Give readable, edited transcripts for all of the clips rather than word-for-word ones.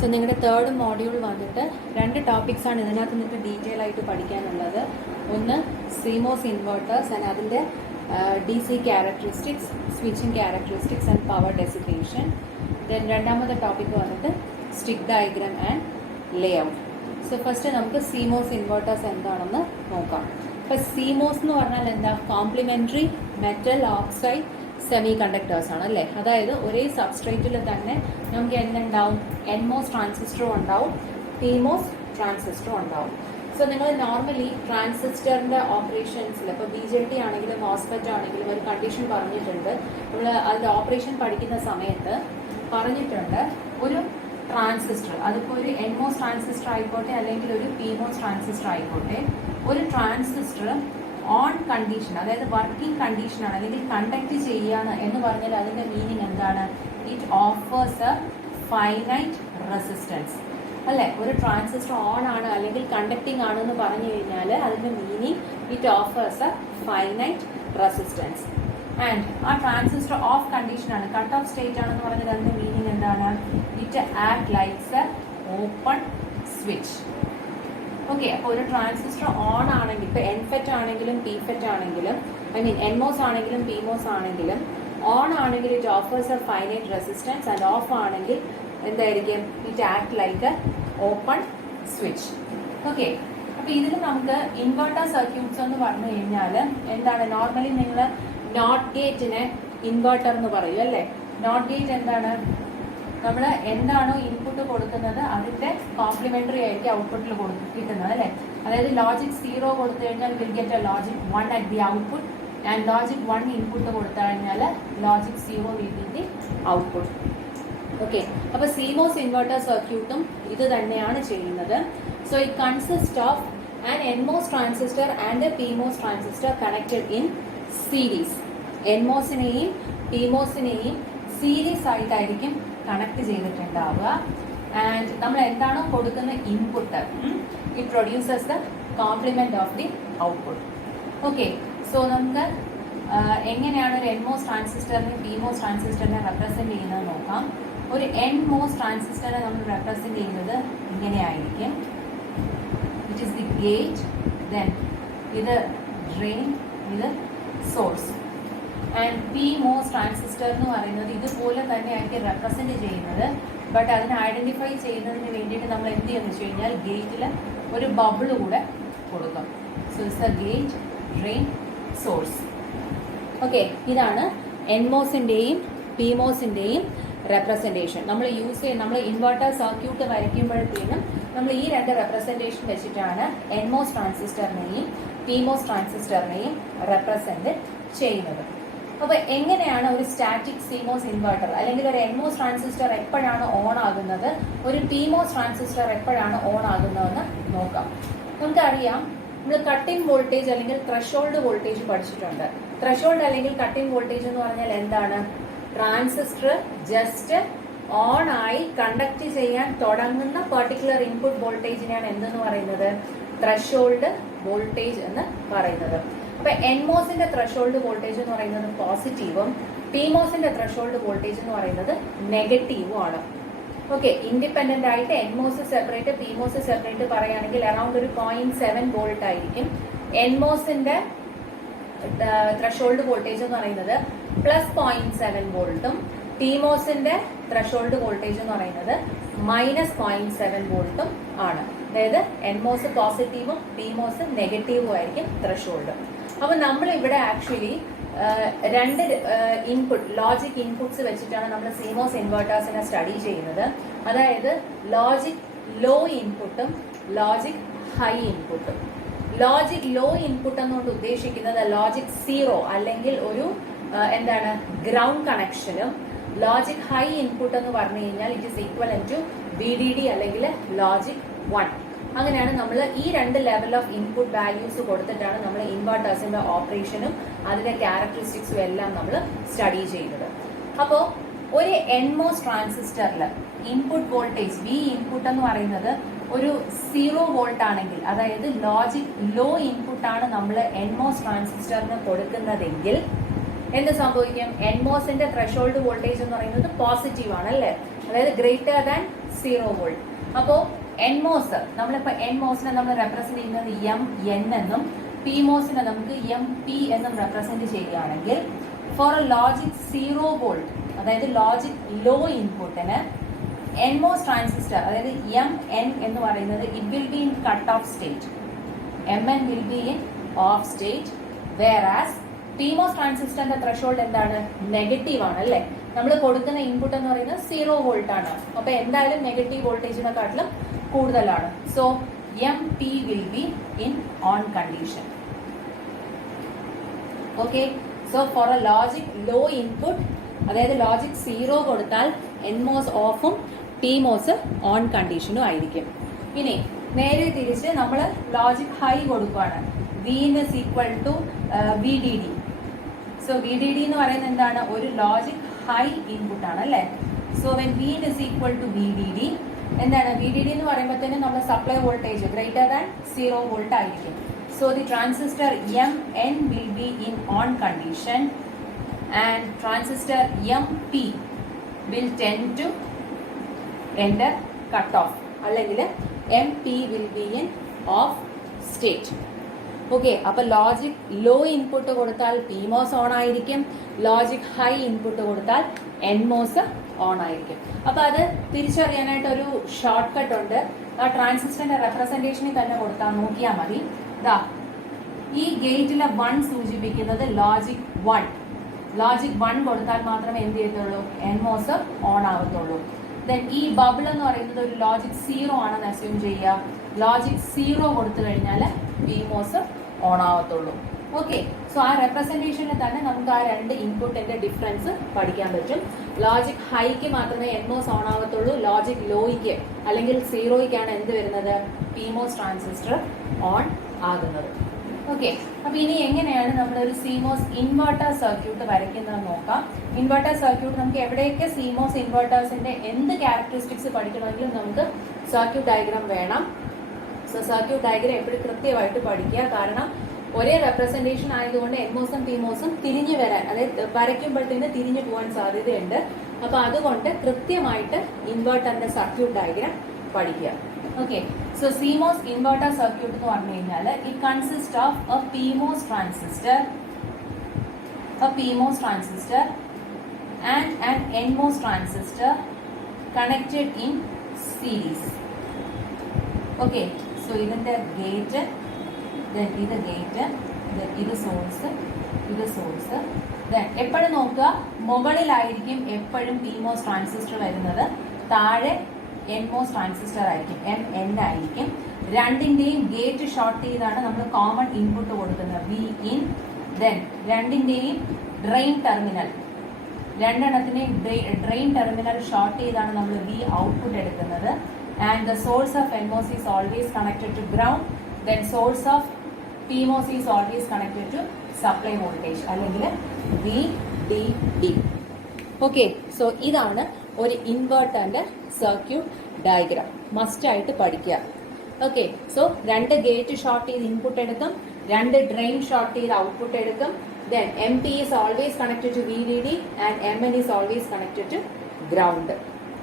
So നിങ്ങളുടെ third module വന്നിട്ട് 2 ടോപ്പിക്സാണ് ഇതിനകത്ത് നിങ്ങൾക്ക് ഡീറ്റെയിൽ ആയിട്ട് പഠിക്കാനുള്ളത്. ഒന്ന് CMOS ഇൻവെർട്ടേഴ്സ് ആൻഡ് അതിൻ്റെ DC characteristics, switching characteristics and power dissipation. Then രണ്ടാമത്തെ ടോപ്പിക് വന്നിട്ട് stick diagram and layout. So first നമുക്ക് CMOS ഇൻവെർട്ടേഴ്സ് എന്താണെന്ന് നോക്കാം. ഇപ്പോൾ CMOS എന്ന് പറഞ്ഞാൽ എന്താ? Complementary metal oxide semiconductors ആണ് അല്ലേ. അതായത് ഒരേ സബ്സ്ട്രേറ്റിൽ തന്നെ നമുക്ക് എന്തുണ്ടാവും? NMOS ട്രാൻസിസ്റ്ററും ഉണ്ടാവും, PMOS ട്രാൻസിസ്റ്ററും ഉണ്ടാവും. സോ നിങ്ങൾ നോർമലി ട്രാൻസിസ്റ്ററിൻ്റെ ഓപ്പറേഷൻസിൽ ഇപ്പോൾ BJT ആണെങ്കിലും MOSFET ആണെങ്കിലും ഒരു കണ്ടീഷൻ പറഞ്ഞിട്ടുണ്ട്. നമ്മൾ അതിൻ്റെ ഓപ്പറേഷൻ പഠിക്കുന്ന സമയത്ത് പറഞ്ഞിട്ടുണ്ട്, ഒരു ട്രാൻസിസ്റ്റർ, അതിപ്പോൾ ഒരു NMOS ട്രാൻസിസ്റ്റർ ആയിക്കോട്ടെ അല്ലെങ്കിൽ ഒരു PMOS ട്രാൻസിസ്റ്റർ ആയിക്കോട്ടെ, ഒരു ട്രാൻസിസ്റ്റർ ഓൺ കണ്ടീഷൻ, അതായത് വർക്കിംഗ് കണ്ടീഷനാണ് അല്ലെങ്കിൽ കണ്ടക്ട് ചെയ്യാണ് എന്ന് പറഞ്ഞാൽ അതിൻ്റെ മീനിങ് എന്താണ്? It offers A finite resistance അല്ലേ. ഒരു ട്രാൻസിസ്റ്റർ ഓൺ ആണ് അല്ലെങ്കിൽ കണ്ടക്ടിങ് ആണെന്ന് പറഞ്ഞു കഴിഞ്ഞാൽ അതിൻ്റെ meaning it offers A finite resistance. And ആ ട്രാൻസിസ്റ്റർ ഓഫ് കണ്ടീഷനാണ്, കട്ട് ഓഫ് സ്റ്റേറ്റ് ആണെന്ന് പറഞ്ഞാൽ അതിൻ്റെ മീനിങ് എന്താണ്? It act likes A open switch. Okay, അപ്പോൾ ഒരു ട്രാൻസിസ്റ്റർ ഓൺ ആണെങ്കിൽ, ഇപ്പോൾ NFET ആണെങ്കിലും PFET ആണെങ്കിലും, NMOS ആണെങ്കിലും PMOS ആണെങ്കിലും, ഓൺ ആണെങ്കിൽ it offers A finite resistance and of ആണെങ്കിൽ എന്തായിരിക്കും? It act like A open switch. Okay, അപ്പോൾ ഇതിൽ നമുക്ക് ഇൻവെർട്ടർ സർക്യൂട്ട്സ് എന്ന് പറഞ്ഞു കഴിഞ്ഞാൽ എന്താണ്? നോർമലി നിങ്ങൾ നോട്ട് ഗേറ്റിനെ ഇൻവെർട്ടർ എന്ന് പറയും അല്ലേ. നോട്ട് ഗേറ്റ് എന്താണ്? നമ്മൾ എന്താണോ ഇൻപുട്ട് കൊടുക്കുന്നത് അതിൻ്റെ കോംപ്ലിമെൻ്ററി ആയിരിക്കും ഔട്ട്പുട്ടിൽ കിട്ടുന്നത് അല്ലേ. അതായത് ലോജിക് 0 കൊടുത്തു കഴിഞ്ഞാൽ will get a logic 1 at the output and logic 1 input കൊടുത്തു കഴിഞ്ഞാൽ logic 0 will be the output. Okay, അപ്പോൾ CMOS ഇൻവെർട്ടർ സർക്യൂട്ടും ഇത് തന്നെയാണ് ചെയ്യുന്നത്. So it consist of an NMOS transistor and a PMOS transistor connected in series. NMOSനെയും PMOSനെയും series ആയിട്ടായിരിക്കും കണക്ട് ചെയ്തിട്ടുണ്ടാവുക. ആൻഡ് നമ്മൾ എന്താണോ കൊടുക്കുന്ന input, it produces the complement of the output. Okay, so നമുക്ക് എങ്ങനെയാണ് ഒരു NMOS ട്രാൻസിസ്റ്ററിനെ PMOS ട്രാൻസിസ്റ്ററിനെ റെപ്രസെന്റ് ചെയ്യുന്നത് നോക്കാം. ഒരു NMOS ട്രാൻസിസ്റ്ററിനെ നമ്മൾ റെപ്രസെന്റ് ചെയ്യുന്നത് ഇങ്ങനെയായിരിക്കും. It is the gate, then ഇത് ഡ്രെയിൻ, ഇത് സോഴ്സ്. ആൻഡ് PMOS ട്രാൻസിസ്റ്റർ എന്ന് പറയുന്നത് ഇതുപോലെ തന്നെയായിരിക്കും റെപ്രസെന്റ് ചെയ്യുന്നത്. ബട്ട് അതിനെ ഐഡന്റിഫൈ ചെയ്യുന്നതിന് വേണ്ടിയിട്ട് നമ്മൾ എന്ത് ചെയ്യുമെന്ന് വെച്ച് കഴിഞ്ഞാൽ ഗേറ്റിൽ ഒരു ബബിൾ കൂടെ കൊടുക്കും. So it's A gate, drain, source. Okay, ഇതാണ് NMOSൻ്റെയും PMOSൻ്റെയും റെപ്രസെൻറ്റേഷൻ. നമ്മൾ നമ്മൾ ഇൻവെർട്ടർ സർക്യൂട്ട് വരയ്ക്കുമ്പോഴത്തേനും നമ്മൾ ഈ 2 റെപ്രസെൻറ്റേഷൻ വെച്ചിട്ടാണ് NMOS ട്രാൻസിസ്റ്ററിനെയും PMOS ട്രാൻസിസ്റ്ററിനെയും റെപ്രസെൻറ്റ് ചെയ്യുന്നത്. അപ്പോൾ എങ്ങനെയാണ് ഒരു സ്റ്റാറ്റിക് CMOS ഇൻവെർട്ടർ അല്ലെങ്കിൽ ഒരു NMOS ട്രാൻസിസ്റ്റർ എപ്പോഴാണ് ഓൺ ആകുന്നത്, ഒരു PMOS ട്രാൻസിസ്റ്റർ എപ്പോഴാണ് ഓൺ ആകുന്നതെന്ന് നോക്കാം. നമുക്കറിയാം, നമ്മൾ കട്ടിംഗ് വോൾട്ടേജ് അല്ലെങ്കിൽ ത്രഷോൾഡ് വോൾട്ടേജ് പഠിച്ചിട്ടുണ്ട്. ത്രഷോൾഡ് അല്ലെങ്കിൽ കട്ടിംഗ് വോൾട്ടേജ് എന്ന് പറഞ്ഞാൽ എന്താണ്? ട്രാൻസിസ്റ്റർ ജസ്റ്റ് ഓൺ ആയി കണ്ടക്ട് ചെയ്യാൻ തുടങ്ങുന്ന പെർട്ടിക്കുലർ ഇൻപുട്ട് വോൾട്ടേജിനെയാണ് എന്തെന്ന് പറയുന്നത്? ത്രഷോൾഡ് വോൾട്ടേജ് എന്ന് പറയുന്നത്. അപ്പൊ NMOSന്റെ ത്രഷോൾഡ് വോൾട്ടേജ് എന്ന് പറയുന്നത് പോസിറ്റീവും PMOSന്റെ ത്രഷോൾഡ് വോൾട്ടേജ് എന്ന് പറയുന്നത് നെഗറ്റീവും ആണ്. ഓക്കെ, ഇൻഡിപെൻഡന്റ് ആയിട്ട് NMOS സെപ്പറേറ്റ് PMOS സെപ്പറേറ്റ് പറയുകയാണെങ്കിൽ അറൌണ്ട് ഒരു 0.7 വോൾട്ട് ആയിരിക്കും. NMOSന്റെ ത്രഷോൾഡ് വോൾട്ടേജ് എന്ന് പറയുന്നത് +0.7 വോൾട്ടും PMOSന്റെ ത്രഷോൾഡ് വോൾട്ടേജ് എന്ന് പറയുന്നത് -0.7 വോൾട്ടും ആണ്. അതായത് NMOS പോസിറ്റീവും PMOS നെഗറ്റീവും ആയിരിക്കും ത്രഷോൾഡ്. അപ്പൊ നമ്മൾ ഇവിടെ ആക്ച്വലി 2 ഇൻപുട്ട് ലോജിക് ഇൻപുട്സ് വെച്ചിട്ടാണ് നമ്മൾ CMOS ഇൻവെർട്ടേഴ്സിനെ സ്റ്റഡി ചെയ്യുന്നത്. അതായത് ലോജിക് ലോ ഇൻപുട്ടും ലോജിക് ഹൈ ഇൻപുട്ടും. ലോജിക് ലോ ഇൻപുട്ട് എന്നുകൊണ്ട് ഉദ്ദേശിക്കുന്നത് ലോജിക് 0 അല്ലെങ്കിൽ ഒരു എന്താണ് ഗ്രൗണ്ട് കണക്ഷനും, ലോജിക് ഹൈ ഇൻപുട്ട് എന്ന് പറഞ്ഞു കഴിഞ്ഞാൽ it is equivalent to VDD അല്ലെങ്കിൽ ലോജിക് 1. അങ്ങനെയാണ് നമ്മൾ ഈ 2 ലെവൽ ഓഫ് ഇൻപുട്ട് വാല്യൂസ് കൊടുത്തിട്ടാണ് നമ്മൾ ഇൻവെർട്ടേഴ്സിന്റെ ഓപ്പറേഷനും അതിന്റെ ക്യാരക്ടറിസ്റ്റിക്സും എല്ലാം നമ്മൾ സ്റ്റഡി ചെയ്യുന്നത്. അപ്പോൾ ഒരു NMOS ട്രാൻസിസ്റ്ററിൽ ഇൻപുട്ട് വോൾട്ടേജ് V ഇൻപുട്ട് എന്ന് പറയുന്നത് ഒരു 0 വോൾട്ട് ആണെങ്കിൽ, അതായത് ലോജിക് ലോ ഇൻപുട്ടാണ് നമ്മൾ NMOS ട്രാൻസിസ്റ്ററിന് കൊടുക്കുന്നതെങ്കിൽ എന്ത് സംഭവിക്കും? NMOSന്റെ ത്രഷോൾഡ് വോൾട്ടേജ് എന്ന് പറയുന്നത് പോസിറ്റീവ് ആണ് അല്ലേ. അതായത് ഗ്രേറ്റർ ദാൻ 0 വോൾട്ട്. അപ്പോൾ എൻമോസ് നമ്മളിപ്പോൾ എൻമോസിനെ നമ്മൾ റെപ്രസെന്റ് ചെയ്യുന്നത് എം എൻ എന്നും പി മോസിനെ നമുക്ക് എം പി എന്നും റെപ്രസെന്റ് ചെയ്യുകയാണെങ്കിൽ ഫോർ എ ലോജിക് 0 വോൾട്ട് അതായത് ലോജിക് ലോ ഇൻപുട്ടിന് എൻമോസ് ട്രാൻസിസ്റ്റർ അതായത് എം എൻ എന്ന് പറയുന്നത് it will be in cut off state, M N will be in off state, വേറാസ് PMOS ട്രാൻസിസ്റ്ററിന്റെ ത്രെഷോൾഡ് എന്താണ്? നെഗറ്റീവ് ആണ് അല്ലേ? നമ്മൾ കൊടുക്കുന്ന ഇൻപുട്ട് എന്ന് പറയുന്നത് 0 വോൾട്ട് ആണ്. അപ്പൊ എന്തായാലും നെഗറ്റീവ് വോൾട്ടേജിനെക്കാട്ടിലും കൂടുതലാണ്. So M P will be in on condition. Okay, so for a logic low input അതായത് ലോജിക് 0 കൊടുത്താൽ എൻമോസ് ഓഫും PMOS ഓൺ കണ്ടീഷനും ആയിരിക്കും. ഇനി നേരെ തിരിച്ച് നമ്മൾ ലോജിക് ഹൈ കൊടുക്കുകയാണ്. Vin is equal to VDD. So VDD എന്ന് പറയുന്നത് എന്താണ്? ഒരു ലോജിക് ഹൈ ഇൻപുട്ട് ആണ് അല്ലേ? So when Vin is equal to VDD എന്താണ്? VDD എന്ന് പറയുമ്പോഴത്തേന് നമ്മുടെ supply voltage greater than 0 volt ആയിരിക്കും. So the transistor MN will be in on condition and transistor MP will tend to enter cut off അല്ലെങ്കിൽ MP will be in off state. Okay, അപ്പൊ logic low input കൊടുത്താൽ PMOS on ആയിരിക്കും, logic high input കൊടുത്താൽ NMOS on ആയിരിക്കും. അപ്പൊ അത് തിരിച്ചറിയാനായിട്ട് ഒരു short cut ഉണ്ട്. ആ ട്രാൻസിസ്റ്ററിന്റെ റെപ്രസെന്റേഷനിൽ തന്നെ കൊടുത്താൽ നോക്കിയാൽ മതി. ദാ ഈ ഗേറ്റിലെ 1 സൂചിപ്പിക്കുന്നത് ലോജിക് 1. ലോജിക് 1 കൊടുത്താൽ മാത്രമേ എന്ത് ചെയ്യത്തുള്ളൂ? NMOS ഓൺ ആവത്തുള്ളൂ. ദെൻ ഈ ബബിൾ എന്ന് പറയുന്നത് ഒരു ലോജിക് 0 ആണെന്ന് അസ്യൂം ചെയ്യുക. ലോജിക് 0 കൊടുത്തു കഴിഞ്ഞാൽ PMOS ഓൺ ആവത്തുള്ളൂ. ഓക്കെ, സോ ആ റെപ്രസെന്റേഷനിൽ തന്നെ നമുക്ക് ആ രണ്ട് ഇൻപുട്ടിന്റെ ഡിഫറൻസ് പഠിക്കാൻ പറ്റും. ലോജിക് ഹൈക്ക് മാത്രമേ NMOS ഓൺ ആവത്തുള്ളൂ, ലോജിക് ലോയ്ക്ക് അല്ലെങ്കിൽ 0യ്ക്കാണ് എന്ത് വരുന്നത്? PMOS ട്രാൻസിസ്റ്റർ ഓൺ ആകുന്നത്. ഓക്കെ, അപ്പൊ ഇനി എങ്ങനെയാണ് നമ്മളൊരു CMOS ഇൻവെർട്ടർ സർക്യൂട്ട് വരയ്ക്കുന്നത് നോക്കാം. ഇൻവെർട്ടർ സർക്യൂട്ട് നമുക്ക് എവിടെയൊക്കെ CMOS ഇൻവെർട്ടേഴ്സിന്റെ എന്ത് ക്യാരക്ടറിസ്റ്റിക്സ് പഠിക്കണമെങ്കിലും നമുക്ക് സർക്യൂട്ട് ഡയഗ്രാം വേണം. സോ സർക്യൂട്ട് ഡയഗ്രാം എപ്പോഴും കൃത്യമായിട്ട് പഠിക്കുക. കാരണം ഒരേ റെപ്രസെന്റേഷൻ ആയതുകൊണ്ട് NMOSും PMOSും തിരിഞ്ഞു വരാൻ, അതായത് വരയ്ക്കുമ്പോഴത്തേന് തിരിഞ്ഞു പോകാൻ സാധ്യതയുണ്ട്. അപ്പൊ അതുകൊണ്ട് കൃത്യമായിട്ട് ഇൻവെർട്ടറിന്റെ സർക്യൂട്ട് ഡയഗ്രാം പഠിക്കുക. Okay, so CMOS inverter circuit എന്ന് പറഞ്ഞു കഴിഞ്ഞാൽ it consist of A PMOS transistor and an NMOS transistor connected in series. Okay, so ഇതിന്റെ ഗേറ്റ്, ഇത് ഗേറ്റ്, ഇത് സോഴ്സ്, എപ്പോഴും നോക്കുക മുകളിലായിരിക്കും എപ്പോഴും PMOS ട്രാൻസിസ്റ്റർ വരുന്നത്, താഴെ NMOS ട്രാൻസിസ്റ്റർ ആയിരിക്കും, MN ആയിരിക്കും. രണ്ടിന്റെയും ഗേറ്റ് ഷോർട്ട് ചെയ്താണ് നമ്മൾ കോമൺ ഇൻപുട്ട് കൊടുക്കുന്നത് Vin. ദെൻ രണ്ടിന്റെയും ഡ്രെയിൻ ടെർമിനൽ, രണ്ടെണ്ണത്തിന്റെയും ഡ്രെയിൻ ടെർമിനൽ ഷോർട്ട് ചെയ്താണ് നമ്മൾ V ഔട്ട്പുട്ട് എടുക്കുന്നത്. And the source of NMOS is always connected to ground. Then source of PMOS is always connected to supply voltage അല്ലെങ്കിൽ VDD. Okay, so ഇതാണ് ഒരു ഇൻവെർട്ടറിന്റെ circuit diagram. Must ആയിട്ട് പഠിക്കുക. Okay, so രണ്ട് gate short ചെയ്ത് input എടുക്കും, രണ്ട് drain short ചെയ്ത് ഔട്ട്പുട്ട് എടുക്കും. Then MP is always connected to VDD and MN is always connected to ground.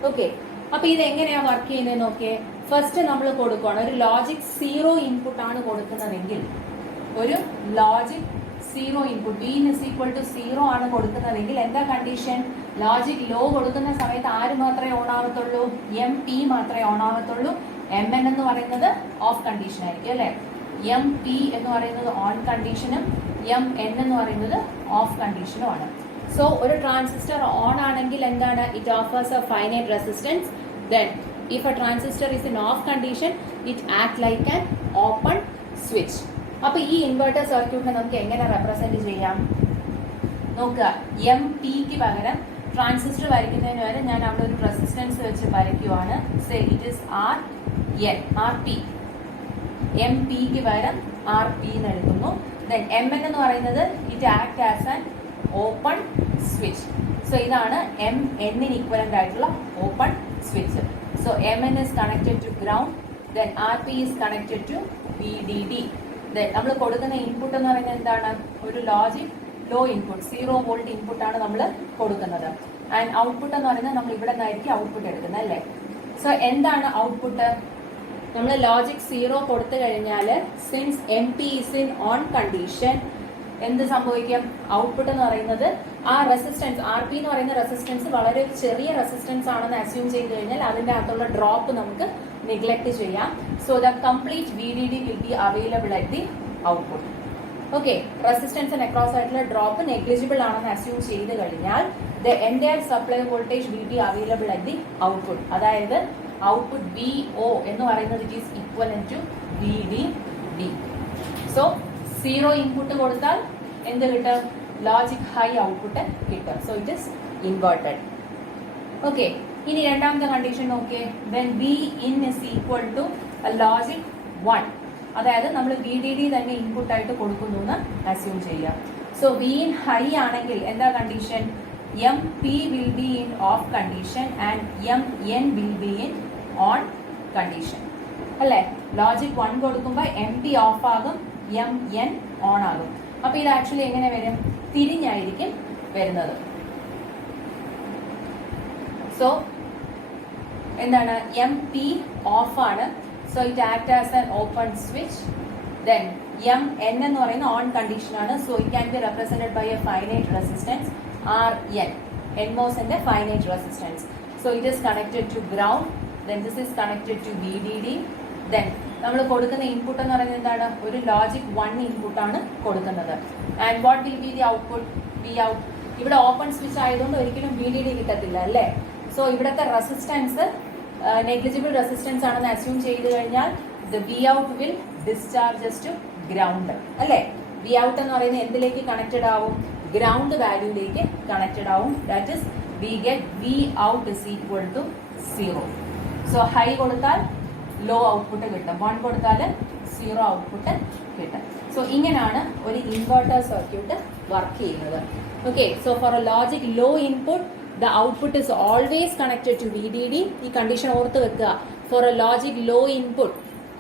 Okay, അപ്പൊ ഇത് എങ്ങനെയാ വർക്ക് ചെയ്യുന്നത് നോക്കിയേ. ഫസ്റ്റ് നമ്മൾ കൊടുക്കുകയാണ് ഒരു ലോജിക് 0 ഇൻപുട്ട് ആണ് കൊടുക്കുന്നതെങ്കിൽ, ഒരു logic 0 input Vin is equal to 0 ആണ് കൊടുക്കുന്നതെങ്കിൽ എന്താ കണ്ടീഷൻ? ലോജിക് ലോ കൊടുക്കുന്ന സമയത്ത് ആര് മാത്രമേ ഓൺ ആവത്തുള്ളൂ? MP മാത്രമേ ഓൺ ആവത്തുള്ളൂ. MN എന്ന് പറയുന്നത് ഓഫ് കണ്ടീഷൻ ആയിരിക്കും അല്ലെ? MP എന്ന് പറയുന്നത് ഓൺ കണ്ടീഷനും MN എന്ന് പറയുന്നത് ഓഫ് കണ്ടീഷനും ആണ്. സോ ഒരു ട്രാൻസിസ്റ്റർ ഓൺ ആണെങ്കിൽ എന്താണ്? It offers A finite resistance. Then if A transistor is in of condition it act like an open switch. അപ്പൊ ഈ ഇൻവെർട്ടർ സർക്യൂട്ടിനെ നമുക്ക് എങ്ങനെ റെപ്രസെന്റ് ചെയ്യാം നോക്കുക. MPക്ക് പകരം ട്രാൻസിസ്റ്റർ വരയ്ക്കുന്നതിന് വരെ ഞാൻ അവിടെ ഒരു റെസിസ്റ്റൻസ് വെച്ച് വരയ്ക്കുവാണ്. Say it is RP. MPക്ക് പകരം RP എന്ന് എടുക്കുന്നു. ദെൻ MN എന്ന് പറയുന്നത് it act as an open switch. So ഇതാണ് MN ഇക്വലന്റ് ആയിട്ടുള്ള open switch. So MN is connected to ground, then RP is connected to VDD. then നമ്മൾ കൊടുക്കുന്ന ഇൻപുട്ട് എന്ന് പറയുന്നത് എന്താണ്? ഒരു logic low input 0 volt input ആണ് നമ്മൾ കൊടുക്കുന്നത്. ആൻഡ് ഔട്ട്പുട്ട് എന്ന് പറയുന്നത് നമ്മൾ ഇവിടെ നിന്നായിരിക്കും ഔട്ട്പുട്ട് എടുക്കുന്നത് അല്ലേ. സോ എന്താണ് ഔട്ട്പുട്ട്? നമ്മൾ ലോജിക് 0 കൊടുത്തു കഴിഞ്ഞാൽ since M P is in on condition എന്ത് സംഭവിക്കും? ഔട്ട്പുട്ട് എന്ന് പറയുന്നത് ആ റെസിസ്റ്റൻസ് ആർ പി എന്ന് പറയുന്ന റെസിസ്റ്റൻസ് വളരെ ചെറിയ റെസിസ്റ്റൻസ് ആണെന്ന് അസ്യൂം ചെയ്ത് കഴിഞ്ഞാൽ അതിന്റെ അകത്തുള്ള ഡ്രോപ്പ് നമുക്ക് നെഗ്ലക്ട് ചെയ്യാം. So the complete VDD will be available at the output. Okay, resistance across ആയിട്ടുള്ള ഡ്രോപ്പ് നെഗ്ലിജിബിൾ ആണെന്ന് അസ്യൂം ചെയ്ത് കഴിഞ്ഞാൽ the entire supply voltage will be available at the output. അതായത് ഔട്ട്പുട്ട് VO എന്ന് പറയുന്നത് it is equivalent to VDD. So 0 input കൊടുത്താൽ എന്ത് കിട്ടും? ലോജിക് ഹൈ ഔട്ട്പുട്ട് കിട്ടും. So it is inverted. Okay, ഇനി രണ്ടാമത്തെ കണ്ടീഷൻ നോക്കിയേ. When V in is equal to a logic 1, അതായത് നമ്മൾ VDD തന്നെ ഇൻപുട്ട് ആയിട്ട് കൊടുക്കുന്നു എന്ന് അസ്യൂം ചെയ്യാം. സോ V in ഹൈ ആണെങ്കിൽ എന്താ condition? MP will be in off condition and MN will be in on condition. അല്ലേ? ലോജിക് 1 കൊടുക്കുമ്പോൾ MP ഓഫ് ആകും, MN ഓൺ ആകും. അപ്പൊ ഇത് ആക്ച്വലി എങ്ങനെ വരും? തിരിഞ്ഞായിരിക്കും വരുന്നത്. സോ എന്താണ്? MP ഓഫ് ആണ്. So it act as an open switch. Then MN എന്ന് പറയുന്ന ഓൺ കണ്ടീഷൻ ആണ്. So it can be represented by a finite resistance RN, NMOSന്റെ finite resistance. So it is connected to ground. Then this is connected to VDD. Then നമ്മൾ കൊടുക്കുന്ന input എന്ന് പറയുന്നത് എന്താണ്? ഒരു ലോജിക് 1 ഇൻപുട്ട് ആണ് കൊടുക്കുന്നത്. And what will be the output? Vout. ഇവിടെ ഓപ്പൺ സ്വിച്ച് ആയതുകൊണ്ട് ഒരിക്കലും VDD കിട്ടത്തില്ല അല്ലേ. സോ ഇവിടുത്തെ റെസിസ്റ്റൻസ് നെഗ്ലിജിബിൾ റെസിസ്റ്റൻസ് ആണെന്ന് അസ്യൂം ചെയ്ത് കഴിഞ്ഞാൽ the Vout will discharges to ground അല്ലേ. Vout എന്ന് പറയുന്നത് എന്തിലേക്ക് കണക്റ്റഡ് ആവും? ഗ്രൗണ്ട് വാല്യൂയിലേക്ക് കണക്റ്റഡ് ആവും. That is we get Vout is equal to 0. So high കൊടുത്താൽ ലോ ഔട്ട്പുട്ട് കിട്ടും, 1 കൊടുത്താൽ 0 ഔട്ട്പുട്ട് കിട്ടും. സോ ഇങ്ങനെയാണ് ഒരു ഇൻവെർട്ടർ സർക്യൂട്ട് വർക്ക് ചെയ്യുന്നത്. Okay, so for a logic low input the output is always connected to VDD. ഈ condition ഓർത്ത് വെക്കുക. For a logic low input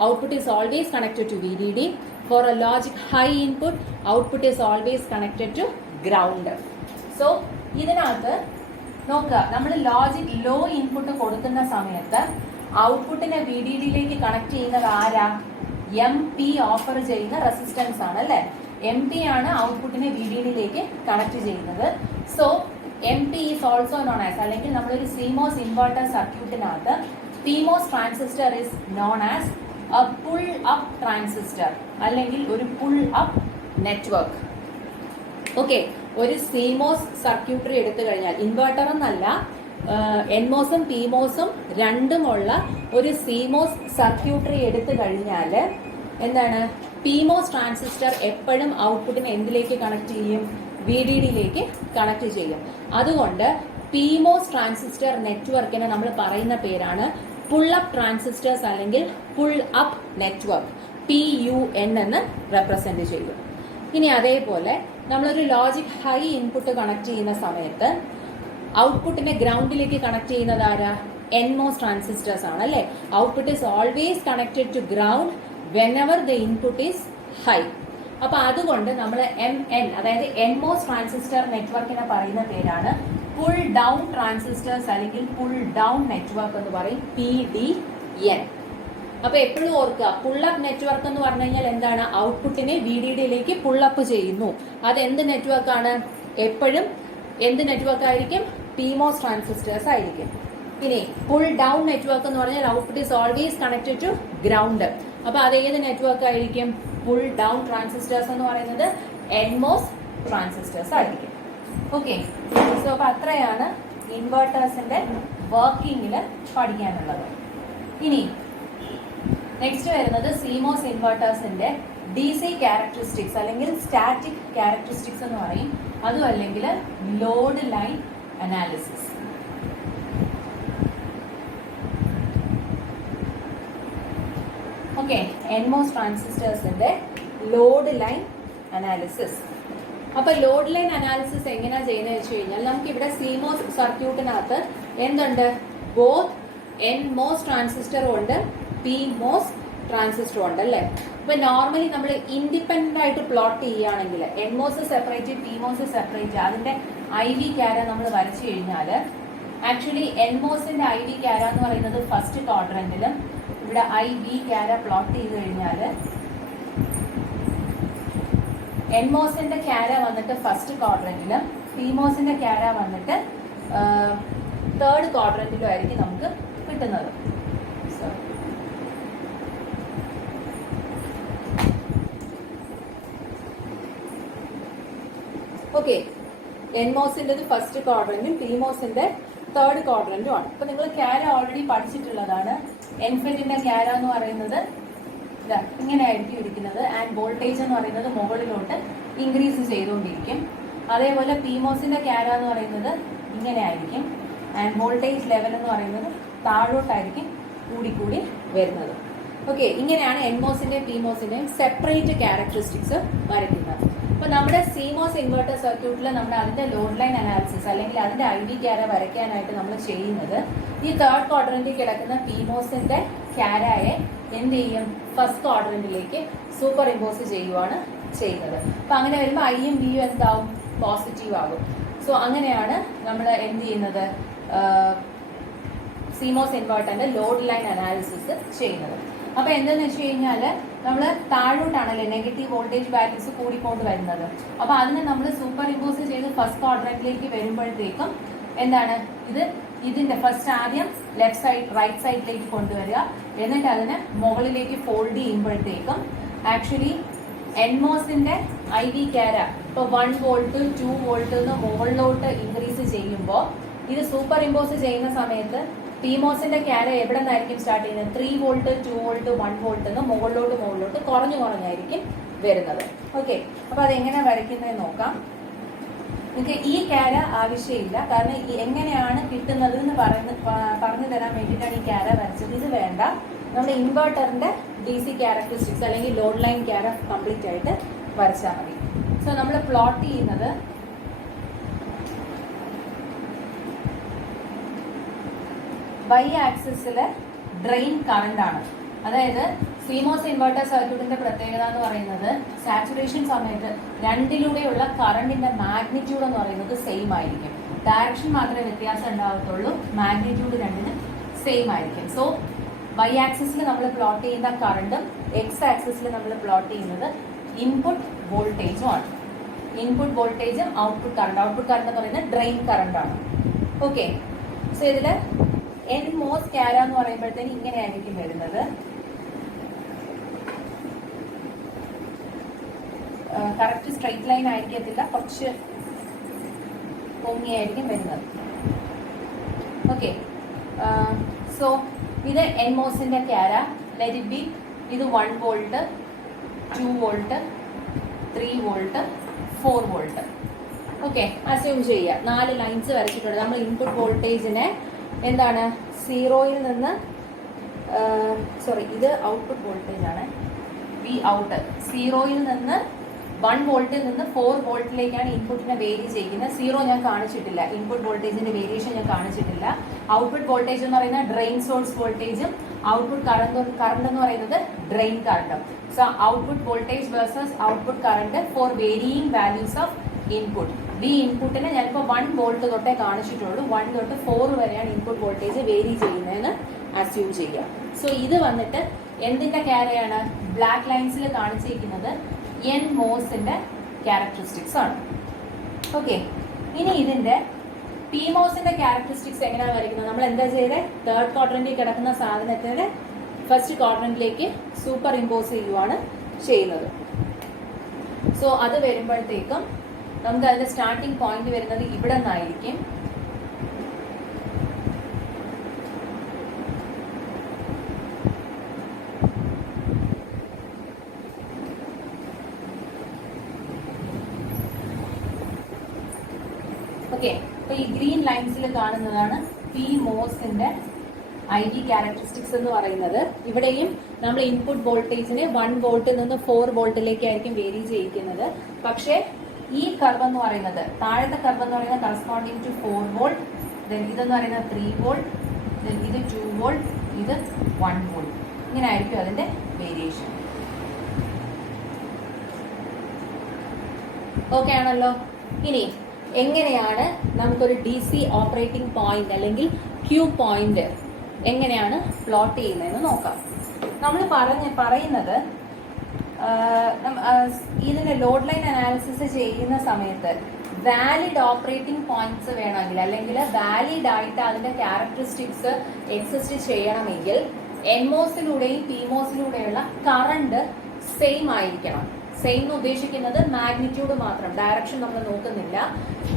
output is always connected to VDD. For a logic high input output is always connected to ground. So ഇതിനകത്ത് നോക്കുക, നമ്മൾ logic low input കൊടുക്കുന്ന സമയത്ത് ഔട്ട്പുട്ടിനെ VDDയിലേക്ക് കണക്ട് ചെയ്യുന്നത് ആരാ? MP ഓഫർ ചെയ്യുന്ന റെസിസ്റ്റൻസ് ആണ് അല്ലെ. MP ആണ് ഔട്ട്പുട്ടിനെ VDDയിലേക്ക് കണക്ട് ചെയ്യുന്നത്. So MP is also known as, അല്ലെങ്കിൽ നമ്മളൊരു CMOS ഇൻവെർട്ടർ സർക്യൂട്ടിനകത്ത് PMOS transistor is known as a pull up transistor, അല്ലെങ്കിൽ ഒരു പുൾ അപ്പ് നെറ്റ്വർക്ക്. ഓക്കെ, ഒരു CMOS സർക്യൂട്ടറി എടുത്തു കഴിഞ്ഞാൽ ഇൻവെർട്ടർ എന്നല്ല, NMOSും PMOSും രണ്ടുമുള്ള ഒരു CMOS സർക്യൂട്ടറി എടുത്തു കഴിഞ്ഞാൽ എന്താണ്? PMOS ട്രാൻസിസ്റ്റർ എപ്പോഴും ഔട്ട്പുട്ടിനെ എന്തിലേക്ക് കണക്ട് ചെയ്യും? VDDയിലേക്ക് കണക്ട് ചെയ്യും. അതുകൊണ്ട് PMOS ട്രാൻസിസ്റ്റർ നെറ്റ്വർക്കിനെ നമ്മൾ പറയുന്ന പേരാണ് പുൾ അപ്പ് ട്രാൻസിസ്റ്റേഴ്സ്, അല്ലെങ്കിൽ പുൾ അപ്പ് നെറ്റ്വർക്ക്, PUN എന്ന് റെപ്രസെന്റ് ചെയ്യും. ഇനി അതേപോലെ നമ്മളൊരു ലോജിക് ഹൈ ഇൻപുട്ട് കണക്ട് ചെയ്യുന്ന സമയത്ത് ഔട്ട്പുട്ടിനെ ഗ്രൗണ്ടിലേക്ക് കണക്ട് ചെയ്യുന്നത് ആരാ? NMOS ട്രാൻസിസ്റ്റേഴ്സ് ആണ് അല്ലേ. Output is always connected to ground whenever the input is high. അപ്പൊ അതുകൊണ്ട് നമ്മൾ MN, അതായത് NMOS ട്രാൻസിസ്റ്റർ നെറ്റ്വർക്കിനെ പറയുന്ന പേരാണ് പുൾ ഡൗൺ ട്രാൻസിസ്റ്റേഴ്സ്, അല്ലെങ്കിൽ പുൾ ഡൗൺ നെറ്റ്വർക്ക് എന്ന് പറയും, PDN. അപ്പൊ എപ്പോഴും ഓർക്കുക, പുള്ളപ്പ് നെറ്റ്വർക്ക് എന്ന് പറഞ്ഞു കഴിഞ്ഞാൽ എന്താണ്? ഔട്ട്പുട്ടിനെ VDDയിലേക്ക് പുള്ളപ്പ് ചെയ്യുന്നു. അത് എന്ത് നെറ്റ്വർക്കാണ്? എപ്പോഴും എന്ത് നെറ്റ്വർക്ക് ആയിരിക്കും? PMOS ട്രാൻസിസ്റ്റേഴ്സ് ആയിരിക്കും. ഇനി പുൾ ഡൗൺ നെറ്റ്വർക്ക് എന്ന് പറഞ്ഞാൽ output is always connected to ground. അപ്പൊ അത് ഏത് നെറ്റ്വർക്ക് ആയിരിക്കും? പുൾ ഡൗൺ ട്രാൻസിസ്റ്റേഴ്സ് എന്ന് പറയുന്നത് NMOS ട്രാൻസിസ്റ്റേഴ്സ് ആയിരിക്കും. ഓക്കെ, സോ അപ്പൊ അത്രയാണ് ഇൻവെർട്ടേഴ്സിന്റെ വർക്കിങ്ങിൽ പഠിക്കാനുള്ളത്. ഇനി നെക്സ്റ്റ് വരുന്നത് CMOS ഇൻവെർട്ടേഴ്സിന്റെ DC ക്യാരക്ടറിസ്റ്റിക്സ്, അല്ലെങ്കിൽ സ്റ്റാറ്റിക് ക്യാരക്ടറിസ്റ്റിക്സ് എന്ന് പറയും. അതും അല്ലെങ്കിൽ load line analysis. Okay, NMOS ട്രാൻസിസ്റ്റേഴ്സിന്റെ ലോഡ് ലൈൻ അനാലിസിസ്. അപ്പൊ ലോഡ് ലൈൻ അനാലിസിസ് എങ്ങനെയാ ചെയ്യുന്നത് വെച്ച് കഴിഞ്ഞാൽ, നമുക്ക് ഇവിടെ CMOS സർക്യൂട്ടിനകത്ത് എന്തുണ്ട്? ബോത്ത് NMOS ട്രാൻസിസ്റ്ററും ഉണ്ട്, PMOS ട്രാൻസിസ്റ്ററും ഉണ്ട് അല്ലേ. അപ്പൊ നോർമലി നമ്മൾ ഇൻഡിപെൻഡന്റ് ആയിട്ട് പ്ലോട്ട് ചെയ്യുകയാണെങ്കിൽ NMOS സെപ്പറേറ്റ്, PMOS സെപ്പറേറ്റ്, അതിന്റെ IV ക്യാര നമ്മൾ വരച്ചു കഴിഞ്ഞാൽ ആക്ച്വലി എൻമോസിന്റെ IV ക്യാര എന്ന് പറയുന്നത് ഫസ്റ്റ് ക്വാഡ്രന്റിലും ഇവിടെ IV ക്യാര പ്ലോട്ട് ചെയ്ത് കഴിഞ്ഞാൽ എൻമോസിന്റെ ക്യാര വന്നിട്ട് ഫസ്റ്റ് ക്വാഡ്രന്റിലും പിമോസിന്റെ ക്യാര വന്നിട്ട് തേർഡ് ക്വാഡ്രന്റിലും ആയിരിക്കും നമുക്ക് കിട്ടുന്നത്. ഓക്കെ, എൻമോസിന്റെ ഫസ്റ്റ് ക്വാഡ്രന്റും പിമോസിന്റെ തേർഡ് ക്വാഡ്രന്റും ആണ്. അപ്പൊ നിങ്ങൾ ക്യാര ഓൾറെഡി പഠിച്ചിട്ടുള്ളതാണ്. എൻഫെറ്റിന്റെ ക്യാര എന്ന് പറയുന്നത് ഇങ്ങനെ ആയിരിക്കും ഇരിക്കുന്നത് ആൻഡ് വോൾട്ടേജ് എന്ന് പറയുന്നത് മുകളിലോട്ട് ഇൻക്രീസ് ചെയ്തുകൊണ്ടിരിക്കും. അതേപോലെ പിമോസിന്റെ ക്യാര എന്ന് പറയുന്നത് ഇങ്ങനെ ആയിരിക്കും ആൻഡ് വോൾട്ടേജ് ലെവൽ എന്ന് പറയുന്നത് താഴോട്ടായിരിക്കും കൂടി വരുന്നത്. ഓക്കെ, ഇങ്ങനെയാണ് എൻമോസിന്റെയും പിമോസിന്റെയും സെപ്പറേറ്റ് ക്യാരക്ടറിസ്റ്റിക്സ് വരയ്ക്കുന്നത്. അപ്പൊ നമ്മുടെ സിമോസ് ഇൻവെർട്ടർ സർക്യൂട്ടിൽ നമ്മുടെ അതിന്റെ ലോഡ് ലൈൻ അനാലിസിസ് അല്ലെങ്കിൽ അതിന്റെ IV ക്യാര വരയ്ക്കാനായിട്ട് നമ്മൾ ചെയ്യുന്നത് ഈ തേർഡ് ക്വാഡ്രന്റിൽ കിടക്കുന്ന പിമോസിന്റെ ക്യാരയെ എന്ത് ചെയ്യും, ഫസ്റ്റ് ക്വാഡ്രന്റിലേക്ക് സൂപ്പർ ഇമ്പോസ് ചെയ്യുവാണ് ചെയ്യുന്നത്. അപ്പൊ അങ്ങനെ വരുമ്പോൾ Iയും Bയും എന്താവും, പോസിറ്റീവ് ആകും. സോ അങ്ങനെയാണ് നമ്മൾ എന്ത് ചെയ്യുന്നത്, സിമോസ് ഇൻവെർട്ടറിന്റെ ലോഡ് ലൈൻ അനാലിസിസ് ചെയ്യുന്നത്. അപ്പൊ എന്താന്ന് വെച്ച് കഴിഞ്ഞാല് നമ്മൾ താഴോട്ടാണല്ലേ നെഗറ്റീവ് വോൾട്ടേജ് വാല്യൂസ് കൂടിക്കൊണ്ട് വരുന്നത്. അപ്പൊ അതിനെ നമ്മൾ സൂപ്പർ ഇമ്പോസ് ചെയ്ത് ഫസ്റ്റ് ക്വാഡ്രന്റിലേക്ക് വരുമ്പോഴത്തേക്കും എന്താണ് ഇതിന്റെ ഫസ്റ്റ് ആദ്യം ലെഫ്റ്റ് സൈഡ് റൈറ്റ് സൈഡിലേക്ക് കൊണ്ടുവരിക, എന്നിട്ട് അതിനെ മുകളിലേക്ക് ഫോൾഡ് ചെയ്യുമ്പോഴത്തേക്കും ആക്ച്വലി എൻമോസിന്റെ IV ക്യാര ഇപ്പൊ 1 വോൾട്ട് 2 വോൾട്ട് എന്ന് മുകളിലോട്ട് ഇൻക്രീസ് ചെയ്യുമ്പോൾ ഇത് സൂപ്പർ ഇമ്പോസ് ചെയ്യുന്ന സമയത്ത് പിമോസിന്റെ ക്യാര എവിടെ നിന്നായിരിക്കും സ്റ്റാർട്ട് ചെയ്യുന്നത്, 3 വോൾട്ട് 2 വോൾട്ട് 1 വോൾട്ട് എന്ന് മുകളിലോട്ട് കുറഞ്ഞായിരിക്കും വരുന്നത്. ഓക്കെ, അപ്പൊ അതെങ്ങനെ വരയ്ക്കുന്നതെന്ന് നോക്കാം. നിങ്ങൾക്ക് ഈ ക്യാര ആവശ്യമില്ല, കാരണം എങ്ങനെയാണ് കിട്ടുന്നത് എന്ന് പറഞ്ഞു തരാൻ വേണ്ടിയിട്ടാണ് ഈ ക്യാര വരച്ചത്. ഇത് വേണ്ട, നമ്മുടെ ഇൻവെർട്ടറിന്റെ DC ക്യാരക്ടറിസ്റ്റിക്സ് അല്ലെങ്കിൽ ലോഡ് ലൈൻ ക്യാര കംപ്ലീറ്റ് ആയിട്ട് വരച്ചാൽ മതി. സോ നമ്മൾ പ്ലോട്ട് ചെയ്യുന്നത് Y ആക്സിസിലെ ഡ്രെയിൻ കറണ്ട് ആണ്. അതായത് സിമോസ് ഇൻവെർട്ടർ സർക്യൂട്ടിന്റെ പ്രത്യേകത എന്ന് പറയുന്നത് സാച്ചുറേഷൻ സമയത്ത് രണ്ടിലൂടെയുള്ള കറണ്ടിന്റെ മാഗ്നിറ്റ്യൂഡ് എന്ന് പറയുന്നത് സെയിം ആയിരിക്കും. ഡയറക്ഷൻ മാത്രമേ വ്യത്യാസം ഉണ്ടാകത്തുള്ളൂ, മാഗ്നിറ്റ്യൂഡ് രണ്ടിനും സെയിം ആയിരിക്കും. സോ Y ആക്സിസിൽ നമ്മൾ പ്ലോട്ട് ചെയ്യുന്ന കറണ്ടും X ആക്സിസിൽ നമ്മൾ പ്ലോട്ട് ചെയ്യുന്നത് ഇൻപുട്ട് വോൾട്ടേജും ആണ്. ഇൻപുട്ട് വോൾട്ടേജും ഔട്ട്പുട്ട് കറണ്ട് എന്ന് പറയുന്നത് ഡ്രെയിൻ കറണ്ട് ആണ്. ഓക്കെ, സോ ഇതില് എൻമോസ് ക്യാര എന്ന് പറയുമ്പോഴത്തേന് ഇങ്ങനെ ആയിരിക്കും വരുന്നത്. കറക്റ്റ് സ്ട്രൈറ്റ് ലൈൻ ആയിരിക്കത്തില്ല, കുറച്ച് പൊങ്ങിയായിരിക്കും വരുന്നത്. ഓക്കെ, സോ ഇത് എൻമോസിന്റെ ക്യാര, ലെറ്റ് ഇറ്റ് ബി ഇത് 1 volt 2 volt 3 volt 4 volt. Okay, assume ചെയ്യുക 4 ലൈൻസ് വരച്ചിട്ടുണ്ട്. നമ്മൾ ഇൻപുട്ട് വോൾട്ടേജിനെ എന്താണ് സീറോയിൽ നിന്ന് ഇത് ഔട്ട്പുട്ട് വോൾട്ടേജ് ആണ്. വി ഔട്ട് സീറോയിൽ നിന്ന് 1 വോൾട്ടിൽ നിന്ന് 4 വോൾട്ടിലേക്കാണ് ഇൻപുട്ടിനെ വേരി ചെയ്യുന്നത്. സീറോ ഞാൻ കാണിച്ചിട്ടില്ല, ഇൻപുട്ട് വോൾട്ടേജിന്റെ വേരിയേഷൻ ഞാൻ കാണിച്ചിട്ടില്ല. ഔട്ട്പുട്ട് വോൾട്ടേജ് എന്ന് പറയുന്നത് ഡ്രെയിൻ സോഴ്സ് വോൾട്ടേജും ഔട്ട്പുട്ട് കറണ്ട് എന്ന് പറയുന്നത് ഡ്രെയിൻ കറണ്ടും. So output voltage versus output current for varying values of input. ഈ ഇൻപുട്ടിനെ ഞാനിപ്പോൾ 1 വോൾട്ട് തൊട്ടേ കാണിച്ചിട്ടുള്ളൂ. 1 തൊട്ട് 4 വരെയാണ് ഇൻപുട്ട് വോൾട്ടേജ് വേരി ചെയ്യുന്നതെന്ന് അസ്യൂം ചെയ്യുക. സോ ഇത് വന്നിട്ട് എന്തിന്റെ ക്യാരയാണ്, ബ്ലാക്ക് ലൈൻസിൽ കാണിച്ചിരിക്കുന്നത് എൻമോസിന്റെ ക്യാരക്ടറിസ്റ്റിക്സ് ആണ്. ഓക്കെ, ഇനി ഇതിന്റെ പിമോസിന്റെ ക്യാരക്ടറിസ്റ്റിക്സ് എങ്ങനെയാണ് വരയ്ക്കുന്നത്? നമ്മൾ എന്താ ചെയ്തത്, തേർഡ് ക്വാഡ്രന്റിൽ കിടക്കുന്ന സാധനത്തിന് ഫസ്റ്റ് ക്വാഡ്രന്റിലേക്ക് സൂപ്പർ ഇമ്പോസ് ചെയ്യുവാണ് ചെയ്യുന്നത്. സോ അത് വരുമ്പോഴത്തേക്കും നമുക്ക് അതിന്റെ സ്റ്റാർട്ടിംഗ് പോയിന്റ് വരുന്നത് ഇവിടെ നിന്നായിരിക്കും. ഓക്കെ, അപ്പൊ ഈ ഗ്രീൻ ലൈൻസിൽ കാണുന്നതാണ് പിമോസിന്റെ IV ക്യാരക്ടറിസ്റ്റിക്സ് എന്ന് പറയുന്നത്. ഇവിടെയും നമ്മൾ ഇൻപുട്ട് വോൾട്ടേജിനെ 1 വോൾട്ടിൽ നിന്ന് 4 വോൾട്ടിലേക്കായിരിക്കും വേരി ചെയ്യിക്കുന്നത്. പക്ഷേ ഈ കർവ് എന്ന് പറയുന്നത്, താഴത്തെ കർവ് എന്ന് പറയുന്നത് കറസ്പോണ്ടിങ് ടു 4 വോൾട്ട്, ദെൻ ഇതെന്ന് പറയുന്നത് 3 വോൾട്ട്, ദെൻ ഇത് 2 വോൾട്ട്, ഇത് 1 വോൾട്ട്. ഇങ്ങനെ ആയിരിക്കും അതിന്റെ വേരിയേഷൻ. ഓക്കെ ആണല്ലോ. ഇനി എങ്ങനെയാണ് നമുക്കൊരു DC ഓപ്പറേറ്റിംഗ് പോയിന്റ് അല്ലെങ്കിൽ ക്യൂ പോയിന്റ് എങ്ങനെയാണ് പ്ലോട്ട് ചെയ്യുന്നതെന്ന് നോക്കാം. നമ്മൾ പറയുന്നത് ഇതിന്റെ ലോഡ് ലൈൻ അനാലിസിസ് ചെയ്യുന്ന സമയത്ത് വാലിഡ് ഓപ്പറേറ്റിംഗ് പോയിന്റ്സ് വേണമെങ്കിൽ അല്ലെങ്കിൽ വാലിഡ് ആയിട്ട് അതിന്റെ ക്യാരക്ടറിസ്റ്റിക്സ് എക്സിസ്റ്റ് ചെയ്യണമെങ്കിൽ എൻമോസിലൂടെയും പിമോസിലൂടെയുള്ള കറണ്ട് സെയിം ആയിരിക്കണം. സെയിം എന്ന് ഉദ്ദേശിക്കുന്നത് മാഗ്നിറ്റ്യൂഡ് മാത്രം, ഡയറക്ഷൻ നമ്മൾ നോക്കുന്നില്ല.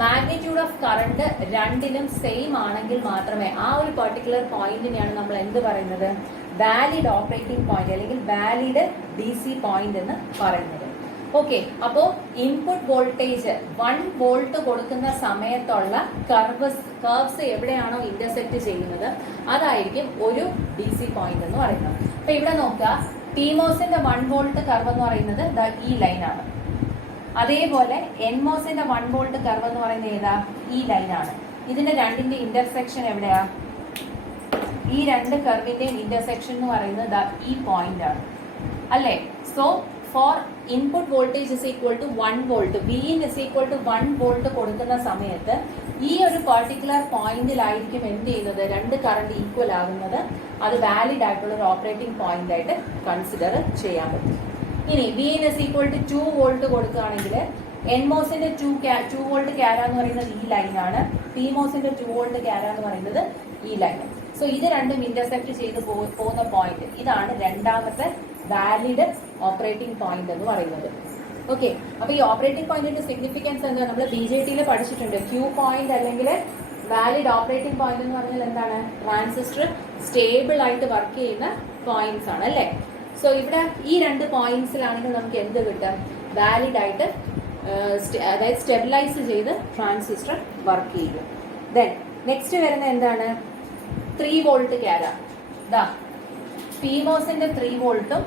മാഗ്നിറ്റ്യൂഡ് ഓഫ് കറണ്ട് രണ്ടിലും സെയിം ആണെങ്കിൽ മാത്രമേ ആ ഒരു പെർട്ടിക്കുലർ പോയിന്റിനെയാണ് നമ്മൾ എന്ത് പറയുന്നത്, വാലിഡ് ഓപ്പറേറ്റിംഗ് പോയിന്റ് അല്ലെങ്കിൽ വാലിഡ് DC പോയിന്റ് എന്ന് പറയുന്നത്. ഓക്കെ, അപ്പോൾ ഇൻപുട്ട് വോൾട്ടേജ് 1 വോൾട്ട് കൊടുക്കുന്ന സമയത്തുള്ള കർവ്സ് എവിടെയാണോ ഇന്റർസെക്ട് ചെയ്യുന്നത് അതായിരിക്കും ഒരു DC പോയിന്റ് എന്ന് പറയുന്നത്. അപ്പൊ ഇവിടെ നോക്കുക, PMOSന്റെ 1 വോൾട്ട് കർവ് എന്ന് പറയുന്നത് ഈ ലൈനാണ്. അതേപോലെ NMOSന്റെ 1 വോൾട്ട് കർവ് എന്ന് പറയുന്നത് ഏതാ, ഈ ലൈനാണ്. ഇതിന്റെ രണ്ടിന്റെ ഇന്റർസെക്ഷൻ എവിടെയാ, ഈ രണ്ട് കർവിന്റെയും ഇന്റർസെക്ഷൻ എന്ന് പറയുന്നത് ഈ പോയിന്റ് ആണ് അല്ലേ. So for input voltage is equal to 1 volt, Vin is equal to 1 volt കൊടുക്കുന്ന സമയത്ത് ഈ ഒരു പർട്ടിക്കുലർ പോയിന്റിലായിരിക്കും എന്ത് ചെയ്യുന്നത്, രണ്ട് കറണ്ട് ഈക്വൽ ആകുന്നത്. അത് വാലിഡ് ആയിട്ടുള്ള ഒരു ഓപ്പറേറ്റിംഗ് പോയിന്റ് ആയിട്ട് കൺസിഡർ ചെയ്യാൻ പറ്റും. ഇനി Vin is equal to 2 volt കൊടുക്കുകയാണെങ്കിൽ NMOSന്റെ 2 വോൾട്ട് ക്യാര എന്ന് പറയുന്നത് ഈ ലൈനാണ്, PMOSന്റെ 2 വോൾട്ട് ക്യാര എന്ന് പറയുന്നത് ഈ ലൈൻ. സോ ഇത് രണ്ടും ഇന്റർസെക്ട് ചെയ്ത് പോകുന്ന പോയിന്റ് ഇതാണ് രണ്ടാമത്തെ വാലിഡ് ഓപ്പറേറ്റിംഗ് പോയിന്റ് എന്ന് പറയുന്നത്. ഓക്കെ, അപ്പൊ ഈ ഓപ്പറേറ്റിംഗ് പോയിന്റിന്റെ സിഗ്നിഫിക്കൻസ് എന്താ, നമ്മൾ BJTയിൽ പഠിച്ചിട്ടുണ്ട്. ക്യൂ പോയിന്റ് അല്ലെങ്കിൽ വാലിഡ് ഓപ്പറേറ്റിംഗ് പോയിന്റ് എന്ന് പറഞ്ഞാൽ എന്താണ്, ട്രാൻസിസ്റ്റർ സ്റ്റേബിൾ ആയിട്ട് വർക്ക് ചെയ്യുന്ന പോയിന്റ്സ് ആണ് അല്ലേ. സോ ഇവിടെ ഈ രണ്ട് പോയിന്റ്സിലാണെങ്കിൽ നമുക്ക് എന്ത് കിട്ടും, വാലിഡ് ആയിട്ട് അതായത് സ്റ്റെബിലൈസ് ചെയ്ത് ട്രാൻസിസ്റ്റർ വർക്ക് ചെയ്യും. ദെൻ നെക്സ്റ്റ് വരുന്ന എന്താണ്, 3 വോൾട്ട് ക്യാര. ദാ PMOSന്റെ 3 വോൾട്ടും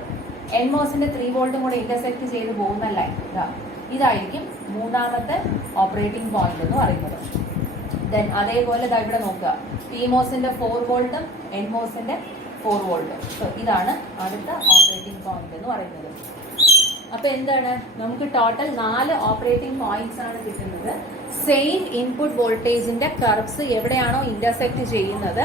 NMOSന്റെ 3 വോൾട്ടും കൂടെ ഇന്റർസെക്ട് ചെയ്ത് പോകുന്ന ലൈൻ ഇതായിരിക്കും മൂന്നാമത്തെ ഓപ്പറേറ്റിംഗ് പോയിന്റ് എന്ന് പറയുന്നത്. ദെൻ അതേപോലെ ഇവിടെ നോക്കുക, PMOSന്റെ 4 വോൾട്ടും NMOSന്റെ 4 വോൾട്ടും. സോ ഇതാണ് അടുത്ത ഓപ്പറേറ്റിംഗ് പോയിന്റ് എന്ന് പറയുന്നത്. അപ്പൊ എന്താണ്, നമുക്ക് ടോട്ടൽ 4 ഓപ്പറേറ്റിംഗ് പോയിന്റ്സ് ആണ് കിട്ടുന്നത്. സെയിം ഇൻപുട്ട് വോൾട്ടേജിന്റെ കർവ്സ് എവിടെയാണോ ഇന്റർസെക്ട് ചെയ്യുന്നത്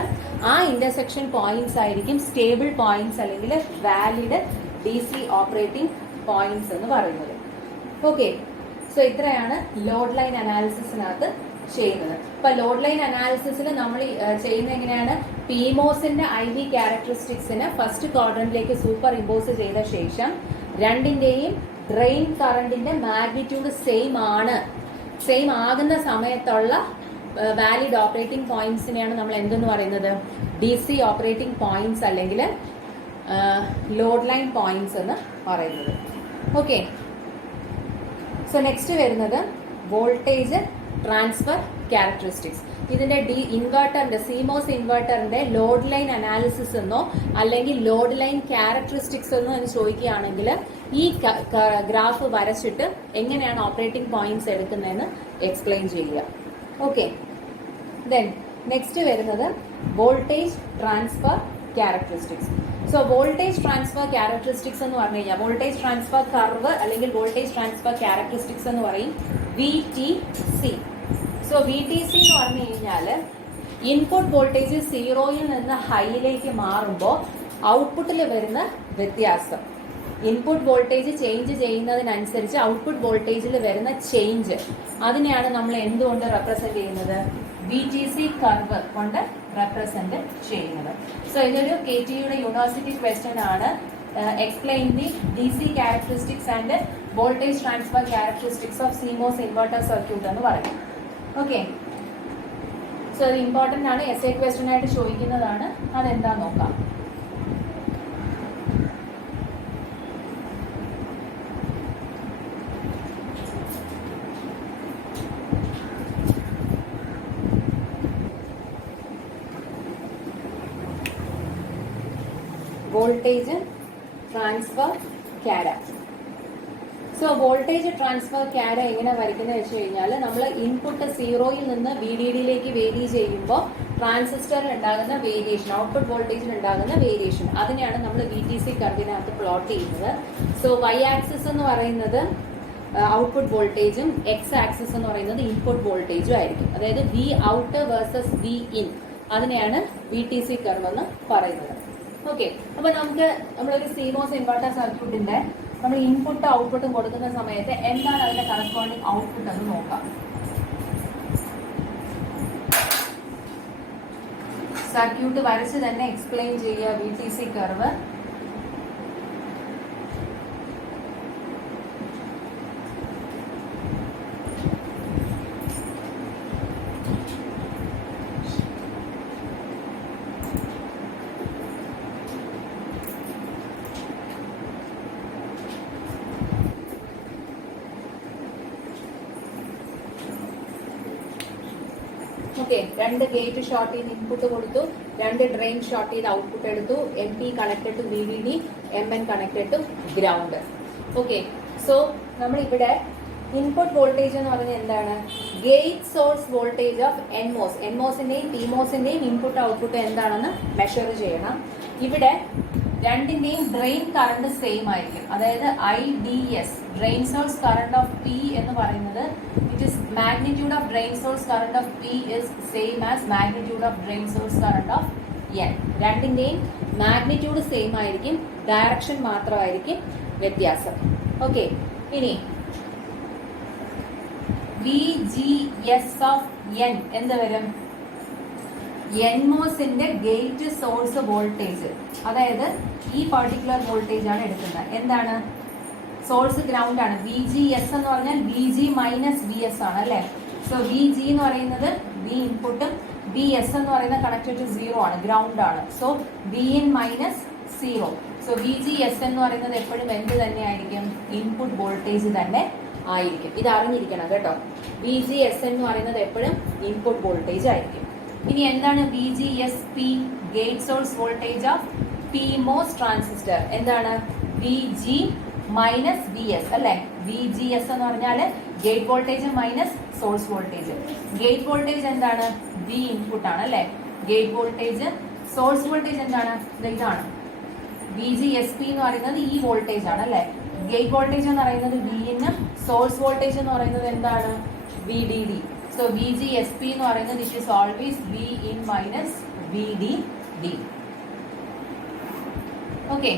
ആ ഇന്റർസെക്ഷൻ പോയിന്റ്സ് ആയിരിക്കും സ്റ്റേബിൾ പോയിന്റ്സ് അല്ലെങ്കിൽ വാലിഡ് DC ഓപ്പറേറ്റിംഗ് പോയിന്റ്സ് എന്ന് പറയുന്നത്. ഓക്കെ, സോ ഇത്രയാണ് ലോഡ് ലൈൻ അനാലിസിസിനകത്ത് ചെയ്യുന്നത്. ഇപ്പൊ ലോഡ് ലൈൻ അനാലിസിസിൽ നമ്മൾ ചെയ്യുന്നത് എങ്ങനെയാണ്, PMOSന്റെ IV ക്യാരക്ടറിസ്റ്റിക്സിന് ഫസ്റ്റ് ക്വാഡ്രന്റിലേക്ക് സൂപ്പർ ഇമ്പോസ് ചെയ്ത ശേഷം രണ്ടിന്റെയും ഡ്രെയിൻ കറണ്ടിന്റെ മാഗ്നിറ്റ്യൂഡ് സെയിം ആകുന്ന സമയത്തുള്ള വാലിഡ് ഓപ്പറേറ്റിംഗ് പോയിന്റ്സിനെയാണ് നമ്മൾ എന്തെന്ന് പറയുന്നത്, DC ഓപ്പറേറ്റിംഗ് പോയിന്റ്സ് അല്ലെങ്കിൽ ലോഡ് ലൈൻ പോയിന്റ്സ് എന്ന് പറയുന്നത്. ഓക്കെ, സോ നെക്സ്റ്റ് വരുന്നത് വോൾട്ടേജ് ട്രാൻസ്ഫർ ക്യാരക്ടറിസ്റ്റിക്സ്. ഇതിന്റെ ഇൻവെർട്ടറിന്റെ CMOS ഇൻവെർട്ടറിന്റെ ലോഡ് ലൈൻ അനാലിസിസ് എന്നോ അല്ലെങ്കിൽ ലോഡ് ലൈൻ ക്യാരക്ടറിസ്റ്റിക്സ് എന്നോ എന്ന് ചോദിക്കുകയാണെങ്കിൽ ഈ ഗ്രാഫ് വരച്ചിട്ട് എങ്ങനെയാണ് ഓപ്പറേറ്റിംഗ് പോയിന്റ്സ് എടുക്കുന്നതെന്ന് എക്സ്പ്ലെയിൻ ചെയ്യുക. ഓക്കെ, ദെൻ നെക്സ്റ്റ് വരുന്നത് voltage transfer characteristics. So voltage transfer characteristics എന്ന് പറഞ്ഞു കഴിഞ്ഞാൽ വോൾട്ടേജ് ട്രാൻസ്ഫർ കർവ് അല്ലെങ്കിൽ വോൾട്ടേജ് ട്രാൻസ്ഫർ ക്യാരക്ടറിസ്റ്റിക്സ് എന്ന് പറയും VTC. സോ VTC എന്ന് പറഞ്ഞു കഴിഞ്ഞാൽ ഇൻപുട്ട് വോൾട്ടേജ് 0യിൽ നിന്ന് ഹൈയിലേക്ക് മാറുമ്പോൾ ഔട്ട്പുട്ടിൽ വരുന്ന വ്യത്യാസം. ഇൻപുട്ട് വോൾട്ടേജ് ചേഞ്ച് ചെയ്യുന്നതിനനുസരിച്ച് ഔട്ട്പുട്ട് വോൾട്ടേജിൽ വരുന്ന ചേഞ്ച്, അതിനെയാണ് നമ്മൾ എന്തുകൊണ്ട് റെപ്രസെന്റ് ചെയ്യുന്നത്, VTC കർവ് കൊണ്ട് റെപ്രസെന്റ് ചെയ്യുന്നത്. സോ ഇതൊരു KTയുടെ യൂണിവേഴ്സിറ്റി ക്വസ്റ്റ്യൻ ആണ്. Explain the DC characteristics and voltage transfer characteristics of CMOS inverter circuit എന്ന് പറയും. ഓക്കെ, സോ ഇത് ഇമ്പോർട്ടൻ്റ് ആണ്, essay ക്വസ്റ്റ്യൻ ആയിട്ട് ചോദിക്കുന്നതാണ്. അതെന്താ നോക്കാം. വോൾട്ടേജ് ട്രാൻസ്ഫർ ക്യാര. സോ വോൾട്ടേജ് ട്രാൻസ്ഫർ ക്യാര എങ്ങനെ വരയ്ക്കുന്നത് വെച്ച് കഴിഞ്ഞാൽ നമ്മൾ ഇൻപുട്ട് 0യിൽ നിന്ന് VDDയിലേക്ക് വേരി ചെയ്യുമ്പോൾ ട്രാൻസിസ്റ്ററിൽ ഉണ്ടാകുന്ന വേരിയേഷൻ, ഔട്ട്പുട്ട് വോൾട്ടേജിൽ ഉണ്ടാകുന്ന വേരിയേഷൻ, അതിനെയാണ് നമ്മൾ VTC കർവിനകത്ത് പ്ലോട്ട് ചെയ്യുന്നത്. സോ Y ആക്സിസ് എന്ന് പറയുന്നത് ഔട്ട്പുട്ട് വോൾട്ടേജും എക്സ് ആക്സിസ് എന്ന് പറയുന്നത് ഇൻപുട്ട് വോൾട്ടേജും ആയിരിക്കും. അതായത് V out versus V in, അതിനെയാണ് VTC കർവ് എന്ന് പറയുന്നത്. ഓക്കെ, അപ്പൊ നമുക്ക് നമ്മളൊരു CMOS ഇൻവെർട്ടർ സർക്യൂട്ടിന്റെ നമ്മൾ ഇൻപുട്ടും ഔട്ട്പുട്ടും കൊടുക്കുന്ന സമയത്ത് എന്താണ് അതിന്റെ കറസ്പോണ്ടിങ് ഔട്ട്പുട്ട് എന്ന് നോക്കാം. സർക്യൂട്ട് വരച്ച് തന്നെ എക്സ്പ്ലെയിൻ ചെയ്യുക VTC curve. Okay, 2 gate short ചെയ്ത് ഇൻപുട്ട് കൊടുത്തു, 2 ഡ്രെയിൻ ഷോർട്ട് ചെയ്ത് ഔട്ട്പുട്ട് എടുത്തു, MP connected to VDD, MN connected to ground. Okay, so നമ്മൾ ഇവിടെ ഇൻപുട്ട് വോൾട്ടേജ് എന്ന് പറഞ്ഞാൽ എന്താണ്? ഗേറ്റ് സോഴ്സ് വോൾട്ടേജ് ഓഫ് NMOSന്റെയും PMOSന്റെയും ഇൻപുട്ട് ഔട്ട്പുട്ട് എന്താണെന്ന് മെഷർ ചെയ്യണം. ഇവിടെ രണ്ടിന്റെയും ഡ്രെയിൻ കറണ്ട് സെയിം ആയിരിക്കും. അതായത് IDS, drain source current of P എന്ന് പറയുന്നത്, it is magnitude of drain source current of P is same as magnitude of drain source current of N. രണ്ടിന്റെയും magnitude same ആയിരിക്കും, direction മാത്രമായിരിക്കും വ്യത്യാസം. Okay, ഇനി VGS of N എന്ത് വരും? NMOSന്റെ gate source voltage, അതായത് ഈ പർട്ടിക്കുലർ വോൾട്ടേജ് ആണ് എടുക്കുന്നത്. എന്താണ്? സോഴ്സ് ഗ്രൗണ്ട് ആണ്. VGS എന്ന് പറഞ്ഞാൽ VG മൈനസ് VS ആണ് അല്ലെ. സോ VG എന്ന് പറയുന്നത് V ഇൻപുട്ടും VS എന്ന് പറയുന്നത് കണക്റ്റഡ് ടു 0 ആണ്, ഗ്രൗണ്ട് ആണ്. So VIN minus 0. So VGS എന്ന് പറയുന്നത് എപ്പോഴും എന്ത് തന്നെ ആയിരിക്കും? ഇൻപുട്ട് വോൾട്ടേജ് തന്നെ ആയിരിക്കും. ഇത് അറിഞ്ഞിരിക്കണം കേട്ടോ. VGS എന്ന് പറയുന്നത് എപ്പോഴും ഇൻപുട്ട് വോൾട്ടേജ് ആയിരിക്കും. ഇനി എന്താണ് VGSP? Gate source voltage of PMOS transistor. എന്താണ്? VG മൈനസ് VS അല്ലെ. VGS എന്ന് പറഞ്ഞാൽ gate voltage minus source voltage. Gate voltage എന്താണ്? V ഇൻപുട്ട് ആണ് അല്ലെ. ഗേറ്റ് വോൾട്ടേജ്, സോഴ്സ് വോൾട്ടേജ് എന്താണ്? ഇതാണ്. VGSP എന്ന് പറയുന്നത് ഈ വോൾട്ടേജ് ആണ് അല്ലെ. ഗേറ്റ് വോൾട്ടേജ് എന്ന് പറയുന്നത് VIN, സോഴ്സ് വോൾട്ടേജ് എന്ന് പറയുന്നത് എന്താണ്? VDD. So VGSP എന്ന് പറയുന്നത് it is always VIN minus VDD. Okay.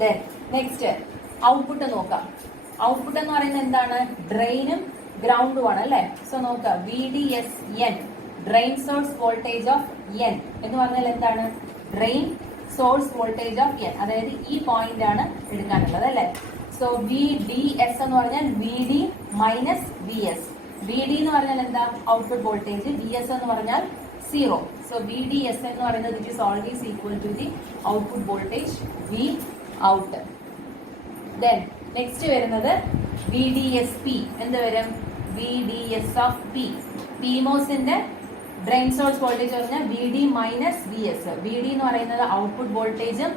Then next output നോക്കാം. ഔട്ട്പുട്ട് എന്ന് പറയുന്നത് എന്താണ്? ഡ്രെയിനും ഗ്രൗണ്ടും ആണ് അല്ലെ. സോ നോക്കാം, VDSN, drain source voltage of N എന്ന് പറഞ്ഞാൽ എന്താണ്? Drain source voltage of N, അതായത് ഈ പോയിന്റ് ആണ് എടുക്കാനുള്ളത് അല്ലെ. സോ VDS എന്ന് പറഞ്ഞാൽ VD മൈനസ് VS. VD എന്ന് പറഞ്ഞാൽ എന്താ? Output voltage. VS എന്ന് പറഞ്ഞാൽ 0. സോ VDS എന്ന് പറയുന്നത് it is always equal to the output voltage V out. Then next വരുന്നത് VDSP. എന്ത് വരും? VDS of P. PMOSന്റെ ഡ്രെയിൻ സോഴ്സ് വോൾട്ടേജ് പറഞ്ഞാൽ VD മൈനസ് VS. VD എന്ന് പറയുന്നത് ഔട്ട്പുട്ട് വോൾട്ടേജും,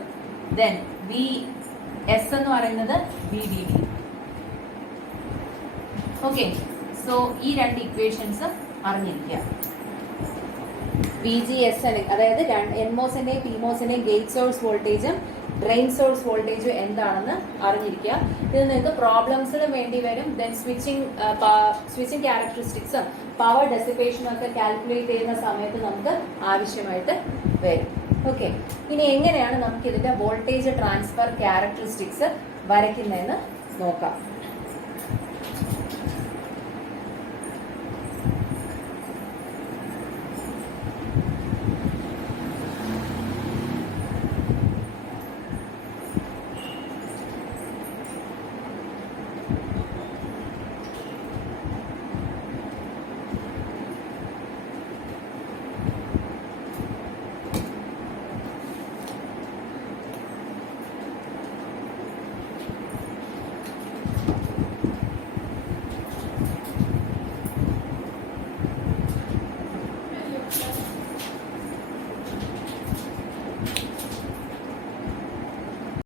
ദെൻ VS എന്ന് പറയുന്നത് VDD. ഓക്കെ, സോ ഈ 2 ഇക്വേഷൻസ് അറിഞ്ഞിരിക്കുക. VGS അതായത് NMOSന്റെയും PMOSന്റെയും ഗേറ്റ് സോഴ്സ് വോൾട്ടേജും ഡ്രെയിൻ സോഴ്സ് വോൾട്ടേജും എന്താണെന്ന് അറിഞ്ഞിരിക്കുക. ഇത് നിങ്ങൾക്ക് പ്രോബ്ലംസിന് വേണ്ടി വരും. ദെൻ സ്വിച്ചിങ് ക്യാരക്ടറിസ്റ്റിക്സും പവർ ഡെസിപ്പേഷനും ഒക്കെ കാൽക്കുലേറ്റ് ചെയ്യുന്ന സമയത്ത് നമുക്ക് ആവശ്യമായിട്ട് വരും. ഓക്കെ, ഇനി എങ്ങനെയാണ് നമുക്ക് ഇതിന്റെ വോൾട്ടേജ് ട്രാൻസ്ഫർ ക്യാരക്ടറിസ്റ്റിക്സ് വരയ്ക്കുന്നതെന്ന് നോക്കാം.